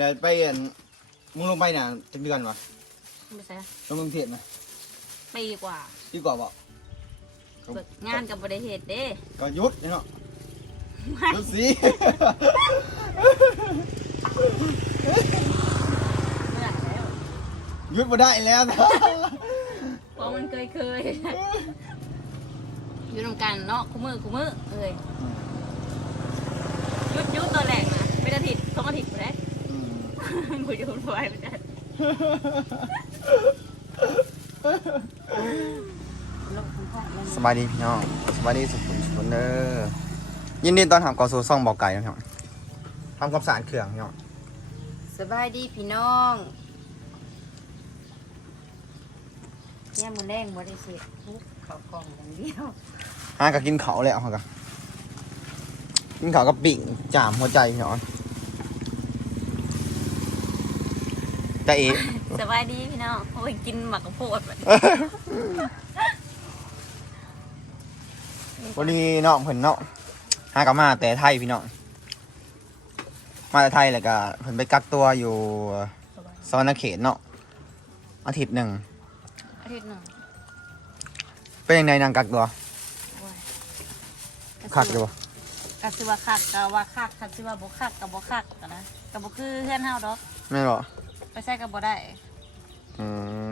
แล้วไปอันมึงลงไปน่ะจักเดือนวะไม่ใช่ลงกรุงเทพนะปีกว่าดีกว่าบ่เบิกงานกับบริเหตุเด้ก็หยุดเนาะหยุดสิเมื่อแล้วหยุดบ่ได้แล้วนะเพราะมันเคยเคยอยู่นำกันเนาะคู่มือคู่มือเอ้ยหยุดหยุดตัวแรกนะเป็นอาทิตย์สองอาทิตย์ไปแล้ว อืม กูจะพูดไว้ไม่ได้ลงทุนพลาดแล้วสบายดีพี่น้องสบายดีสุขุมสุขเด้อยินดีต้อนรับเข้าสู่ซ่องบอกไก่นะครับทำความสะอาดเครื่องพี่น้องสบายดีพี่น้องเนี่ยมือแรงบ่ได้เสียทุกเขากล่องอย่างเดียวหาก็กินเขาวแล้วเขาก็กินเขาวกับปิ่งจามหัวใจพี่น้อง จะเอ๋สบายดีพี่น้องโอ้ยกินหมักกระโพดแบบวันนี้น้องเพิ่นเนาะหากลับมาแต่ไทยพี่น้องมาแต่ไทยแล้วก็เพิ่นไปกักตัวอยู่ซอนนาเขตเนาะอาทิตย์หนึ่งอาทิตย์หนึ่งเป็นยังไงนางกักตัวโอ้ยคักอยู่บ่กะสิว่าคักกะว่าคักกะสิว่าบ่คักกะบ่คักกะนะกะบ่คือเฮือนเฮาดอกไม่นบ่ ไปใส่กะบ่ได้อืม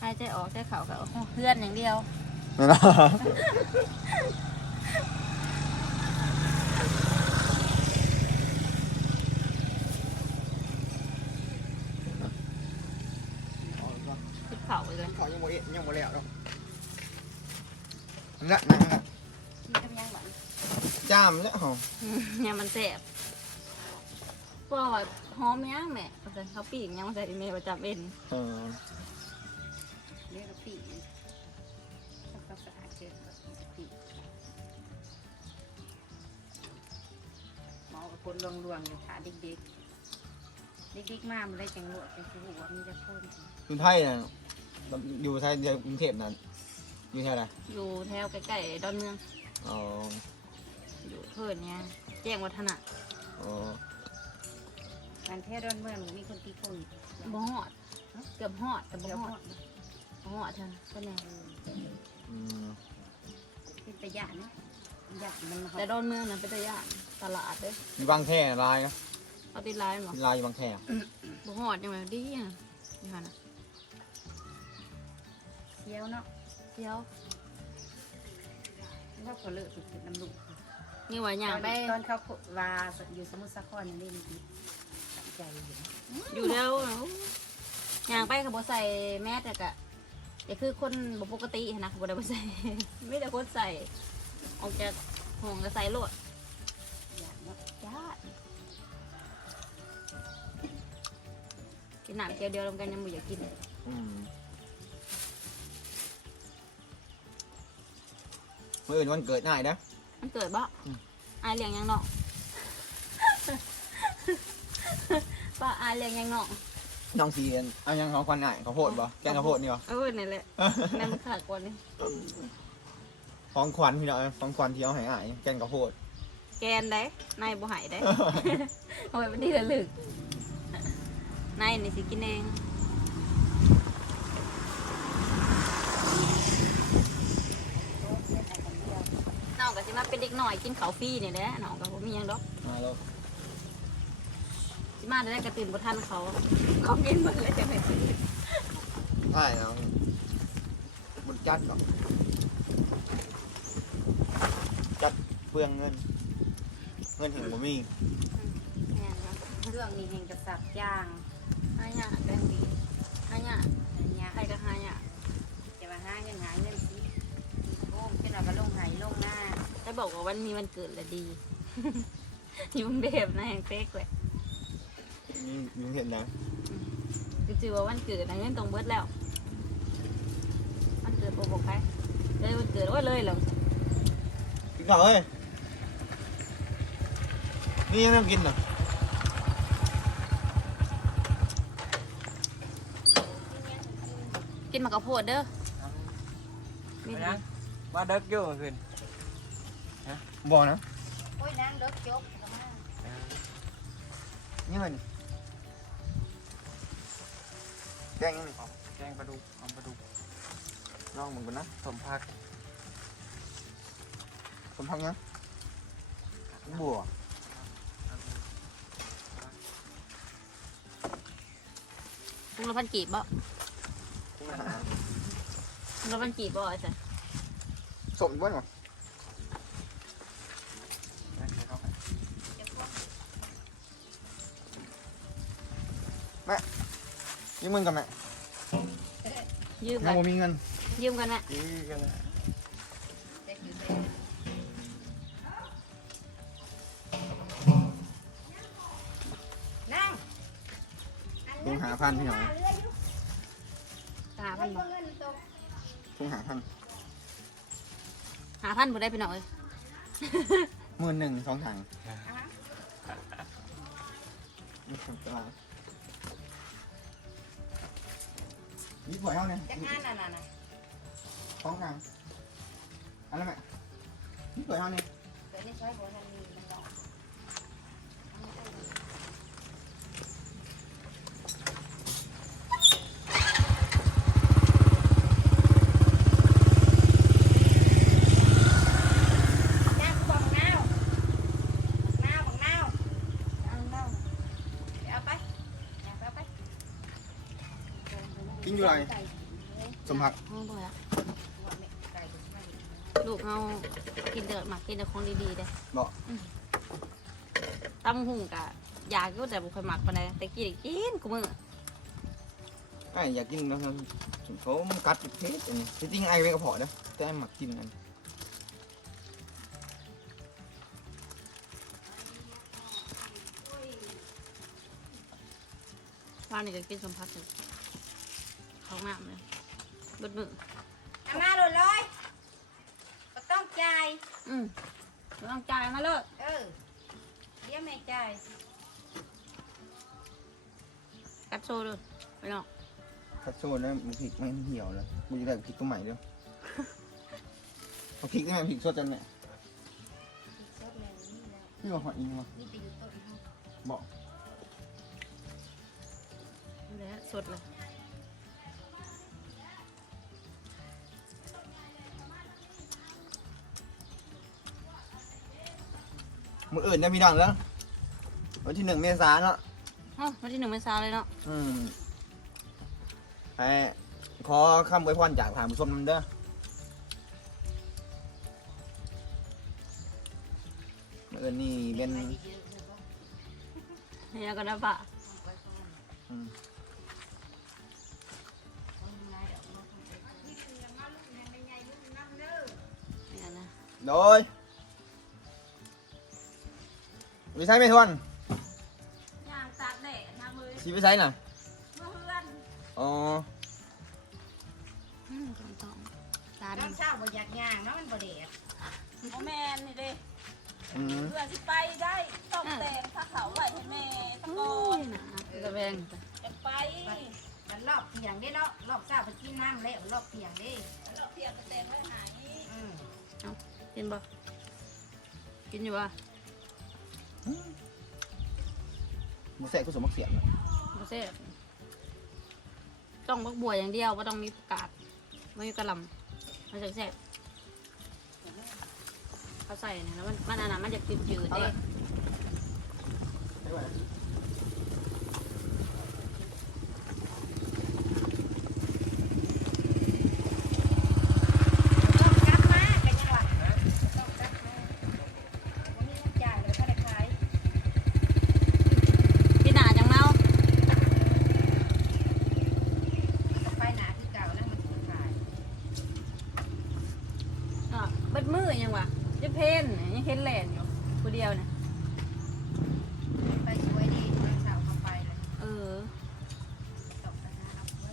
หายใจออกใจเข้ากะเฮือนอย่างเดียวไม่นบ่คิดเข้าไปเลยเขายังบ่เอ็ดยังบ่แล้วเนาะนั่นละนั่นละกินกับยังหวานจามแล้วเหรออืมเนี่ยมันแซ่บเพราะว่า หอมยังแม่เพราะฉะนั้นเขาปีกยังมาใส่แม่ประจำเอ็นเออเรียกปีกทำความสะอาดเช็ดปีกหมอกับคนลวงลวงๆอยู่ขาเด็กๆ เด็กๆมามันได้จังหวดจังหูว่ามีจะพ่นอยู่ไทยน่ะอยู่ไทยเดียวกรุงเทพนั่นอยู่แถวไหนอยู่แถวใกล้ๆดอนเมืองอ๋ออยู่เพิ่นเนี่ยแจ้งวัฒนะอ๋อ การแท้ดอนเมืองมีคนกี่คนบ่ฮอดเกือบฮอดแต่บ่เดี๋ยวฮพออดบ่ฮอดเท่านั้นก็แน่อืมเป็นตะยานนะยานมันแต่ดอนเมืองน่ะเป็นตะย่านตลาดเด้ออยู่บางแคลายนะเอาติดลายบ่ลายอยู่บางแคบ่ฮอดยังไงดีอะนี่หั่นน่ะเที่ยวเนาะเดี๋ยวแล้วก็เลิกสุดน้ำลูกนี่ว่าย่างไปตอนเขาว่าอยู่สมุทรสาครนี่เล่นดี ใจอยู่อยู่แล้วเนาะย่างไปก็บ่ใส่แมสแต่ก็แต่คือคนบ่ปกติหั้นนะบ่ได้บ่ใส่มีแต่คนใส่ ออกจากห้องก็ใส่โลดยานเนาะจ้ากินน้ำเจียวเดียวรวมกันยังบ่อยากกิน อืมเมื่ออื่นวันเกิดนายนะ มันเกิดบ่อืม อายเลี้ยงยังน้อง ป้าอายเลี้ยงยังน้องน้องสีเอ็นเอายังของควันนายข้าวโพดบ่แกงข้าวโพดนี่บ่เออนี่นแหละนั่นมันขาดกว่านี่ของขวัญพี่น้องของขวัญที่เอาให้อายแกงข้าวโพดแกนได้นายบ่ใหายได้ เอาไว้เป็นที่ระลึกนายนี่สิกินเองน้องก็สิมาเป็นเด็กหน่อยกินข้าวฟรีนี่แหละน้องก็บ่มีหยังดอกมาแล้ว สิมาได้กระตื่นบ่ทันเขาเขากินหมดเลยจังได๋ได้น้องบุญจัดก่อนจัดเปลืองเงิน เงินถึงบ่มีแม่นเนาะเรื่องนี้เองกระสับย่างหายากแดงดีหายากยาใครก็หายากจะมาหาเงินหาเงินสิโอ้เป็นอะไรก็ลงไหลงหน้า แต่บอกว่าวันนี้วันเกิดแหละดี ยุ่งเบบนะแห่งเป๊กเลยนี่ ยุงเห็นนะจือๆว่าวันเกิดนะเงินตรงเบิดแล้ววันเกิดโปรบอกใครเลยวันเกิดว่าเลยเหรอกินข้าวเอ้ยนี่ยังไม่ต้องกินเหรอกินมากระโพดเด้อมีดีว่าเด็กอยู่เมื่อคืนบอกนะโอ้ยนางเลิกจบนี่มัน กงยังนี่แกงปลาดุกเอาปลาดุกลองมึงก่อนนะสมผักผมพักยังบัวพุงละพันกีบบ่พุงละพันกีบบ่ไอ้สัสสมบ้านหรอ ยืมเงินกันไหมยืมยักังนบ่มีเงินยืมกันแม่อีกันนะเด็กอยู่เด็กนั่งลุงหาพันพี่น้องหาพันบ่เงินตกลุงหาพันหาพันบ่ได้พี่น้องเอ้ย หมื่นหนึ่งสองถังอะฮะนี่ผมตลาด นี่ปล่อยเขาเนี่ยจักงานน่ะน่ะน่ะสองถังอะไรไหมนี่ปล่อยเขาเนี่ยเดี๋ยวนี้ใช้หัวนันมีมันดอกย่างบังนาวบังนาวบังนาวเอานาวเอาไปเอาไปเอาไป กินอยู่ไรสมผัก ห้องบ่ละ ว่าไม่ไก่ไม่ดี ลูกเฮากินแต่หมักกินแต่ของดีๆเด้บอกตำหุ่งกะอยากอยู่แต่บ่ค่อยหมักปานใดแต่กินได้กินกูมื้อไอ้อยากกินนะครับเขามันกัดเพชรอันนี้จริงๆไอ้ไว้กระเพาะนะแต่ไอ้หมักกินอันว่านนี่ก็กินสมพักอยู่เขางามเลยเบิดมื้อเอามาเลยเลยก็ต้อง จ่ายอืมบ่ต้องจ่ายมาเลยเออเดี๋ยวแม่จ่ายกัดโซเลยไปน้องคัดโซนแล้วมันพริกมันเหี่ยวแล้วมันจะได้พริกตัวใหม่ด้วยเอาพริกได้ไหมพริกสดจังเนี่ยซดแม่นี่แหละพี่ว่าหอยอิงวะนี่ไปอยู่ต้นเฮาบอกนี่แหละสดเลย มืออื่นนะพี่ดังแล้ววันที่หนึ่งเมษาเนาะเอ้าวันที่หนึ่งเมษาเลยเนาะอืมไอ้ขอคำอวยพรจากทางผู้ชมนำเด้อมืออื่นนี่เป็นไปเยอะๆเลยก็นี่แล้วก็ได้ปะต้องไปก่อนอืมต้องทำงานเดี๋ยวเอามาทำไปก่อนนี่คือยังมาลูกแม่ไม่ใหญ่ลูกน้ำเด้อนี่นะโดย วิสัยไม่ทวนย่างตากแดดน้ำมือชีวิสัยน่ะเพื่อนอ๋ออืมต้องต้องตาตดอนเช้าบ่อยากย่างเนาะมันบ่แดดโอแมนนี่เด้อืมเพื่อสิไปได้ต้องแต่งถ้าเขาไหวให้แม่ตะโกโอ้นยนะกระแบงจะไปมันรอบเที่ยงเด้เนาะรอบเช้าไปกินน้ำแล้วรอบเที่ยงเด้เราเพียงก็แต่งไว้หายอืมกินบ่กินอยู่บ่ มันแสกผสมมักเสียงนะบ่เซ่บต้องบักบัวอย่างเดียวว่าต้องมีประกาศไม่มีกระหลำมันจะแซ่บเขาใส่เนี่ยแล้วมันมันอันนั้นมันจะจืดจืดๆเด้ไม่ไหว ต้องกลับมาเป็นยังไงต้องกลับมาวันนี้ต้องจ่ายเลยถ้าได้ขาย พี่หนาจังเมา จะไปหนาที่เก่าแล้วมันถูกขาย อะเบิดมือยังวะจะเพนยังเห็นแหลนอยู่ผู้เดียวเนี่ยไปสวยดีตอนเช้าเข้าไปเลยเออตกไปหาเอาไว้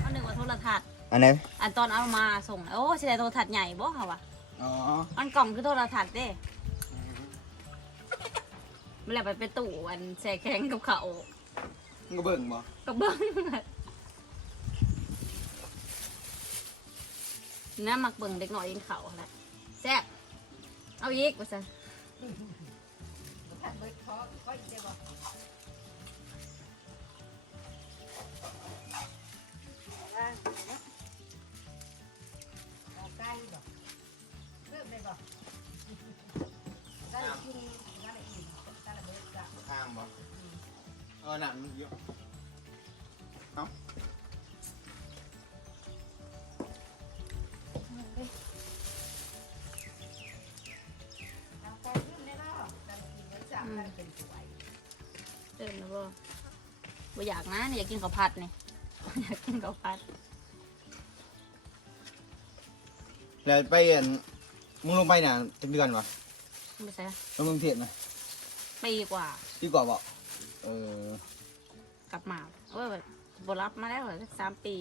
เอาหนึ่งว่าโทรทัศน์อันไหนอันตอนเอามาส่งโอ้สิได้โทรทัศน์ใหญ่บ่ค่ะวะอ๋ออันกล่องคือโทรทัศน์เด้เมื่อไหร่ไปเป็นตู้อันแช่แข็งกับเขามึงก็เบิ่งบ่กับเบิ้ง น้ามักเบิ่งเด็กน้อยกินเขาแหละแซ่บเอาอีกว่าซะข้ามบ่เออหนังมันเยอะ บ่อยากนะนี่อยากกินข้าวผัดนี่อยากกินข้าวผัดแล้วไปเห็นมึงลงไปเนี่ยเป็นเดือนวะไม่ใช่ลงกรุงเทพไหมปีกว่าดีกว่าบ่เออกลับมาเอ้ยบรับมาแล้วเหรอสักสามปี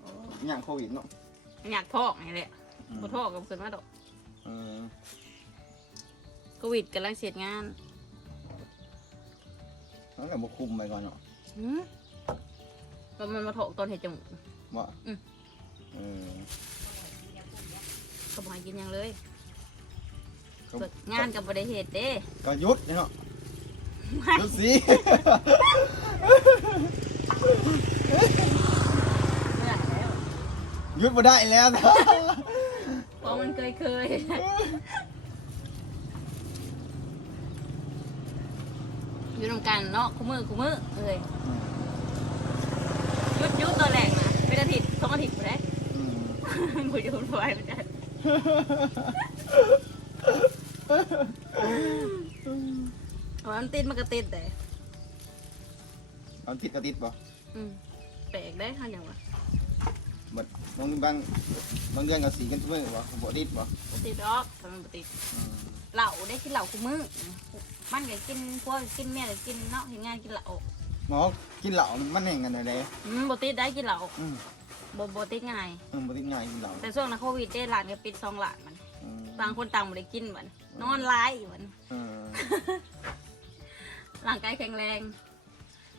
โอ้อย่างโควิดเนาะอยากทอกนี่แหละบ่ทอกกับขึ้นมาดอกเออโควิดกำลังเสียงาน แล้วก็บ่คุมไปก่อนเนาะหืมก็มันมาถกตอนเห็ดจมูก บ่อืม เออก็บ่ให้กินหยังเลยก็เบิดงานกับบริเหตุเด้ก็หยุดเนาะหยุดสิไม่ได้แล้วหยุดมาได้แล้วนะเพราะมันเคยเคย อยู่นำกันเนาะคู่มือคู่มือเอ้ยหยุดหยุดตัวแรกนะเป็นอาทิตย์สองอาทิตย์ไปแล้วอืมผู้อยู่ไว้เหมือนกันว่ามันติดมันก็ติดแต่เอาติดก็ติดบ่อืมแปลกได้ค่ะอย่างวะบัดบางบางบางเดือนก็สีกันทุกมื้อบ่บ่ติดบ่บ่ติดดอกแต่มันบ่ติดอืมเหล้าได้กินเหล้าคู่มือ มันก็กินพวกกินเมียก็กินเนาะเห็นงานกินเหล้าหมอกินเหล้ามันแห่งกันได้อืมบ่ติดได้กินเหล้าอืมบ่บ่ติดง่ายอืมบ่ติดง่ายกินเหล้าแต่ช่วงนั้นโควิดได้ร้านก็ปิดสองร้านมันอืมต่างคนต่างบ่ได้กินมันนอนร้ายอยู่มันเออร่างกายแข็งแรง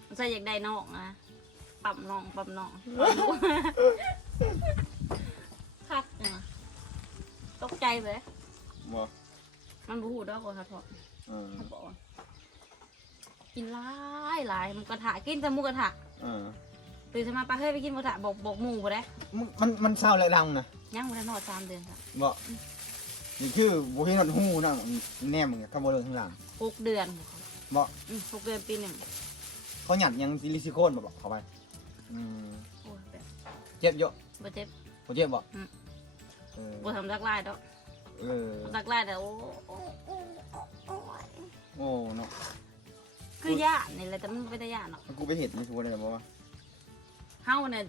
มันใส่อยากได้นอกนะปั๊มน้องปั๊มน้องคักอะตกใจเลยบ่มันบูหูดอกว่าเขาทอด เออเขาบอกว่ากินหลายหลายหมันกระทะกินแต่หมูกระทะเออตื่นมาปลาเฮ้ยไปกินหมูกระทะบอกบอกหมูบ่ได้มันมันมันเศร้าแล้วลังนะย่างบ่ได้นอนสามเดือนครับบ่นี่คือบ่เห็นหนหูนะแนมมึงถ้าบ่เลิกข้างหลังหกเดือนของเขาบ่อืมหกเดือนปีหนึ่งเขาหยัดยังซิลิซิโคนบ่บอกเข้าไปอืมโอ้ยแบบเจ็บเยอะบ่เจ็บบ่เจ็บบ่อืม เออบ่ทำรักลายดอก เออรักลายแต่โอ้โอ้โอ้โอ้ยโอ้เนาะคือยานี่แหละแต่มันไม่ได้ยาเนาะกูไปเห็นในทัวร์เลยบ่ว่าเฮาเนี่ย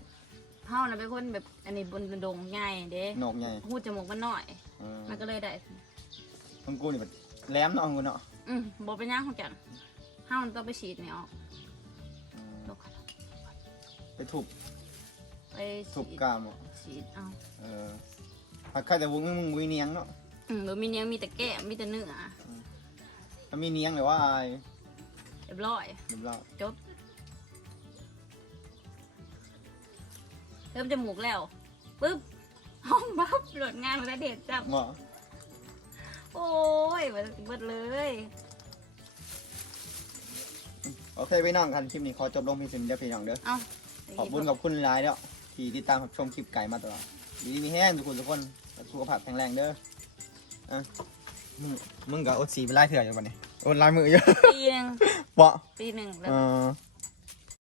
เฮาน่ะเป็นคนแบบอันนี้บนดงง่ายเด้นอกใหญ่หูจมูกมันน้อย เออมันก็เลยได้ของกูนี่แบบแหลมเนาะของกูเนาะอืมบ่เป็นหยังของจังเฮามันต้องไปฉีดนี่ออกอืมลูกค้าไปทุบไปทุบฉีดกามอะฉีดเอาเออ หากใครแต่วงมึงมุยเนียงเนาะอืมบ่มีเนื้อมีแต่แก้มมีแต่เนื้อถ้ามีเนียงเลยว่าอายเรียบร้อยเรียบร้อยจบ เริ่มจมูกแล้วปึ๊บห้องบับโหลดงานมาได้เด็ดจับบ่โอ้ยมาเบิดเลยโอเคไปน้องกันคลิปนี้ขอจบลงเพียงเท่านี้เด้อพี่น้องเด้อเอ้าขอบคุณขอบคุณหลายเด้อที่ติดตามรับชมคลิปไก่มาตลอดดีมีแห้งทุกคนทุกคน สุขภาพแข็งแรงเด้ออะมึงมึงก็อดสีไปไล่เถื่อนอยู่ปะเนี่ยอดลายมือเยอะปีหนึ่งเปาะปีหนึ่งแล้ว เออ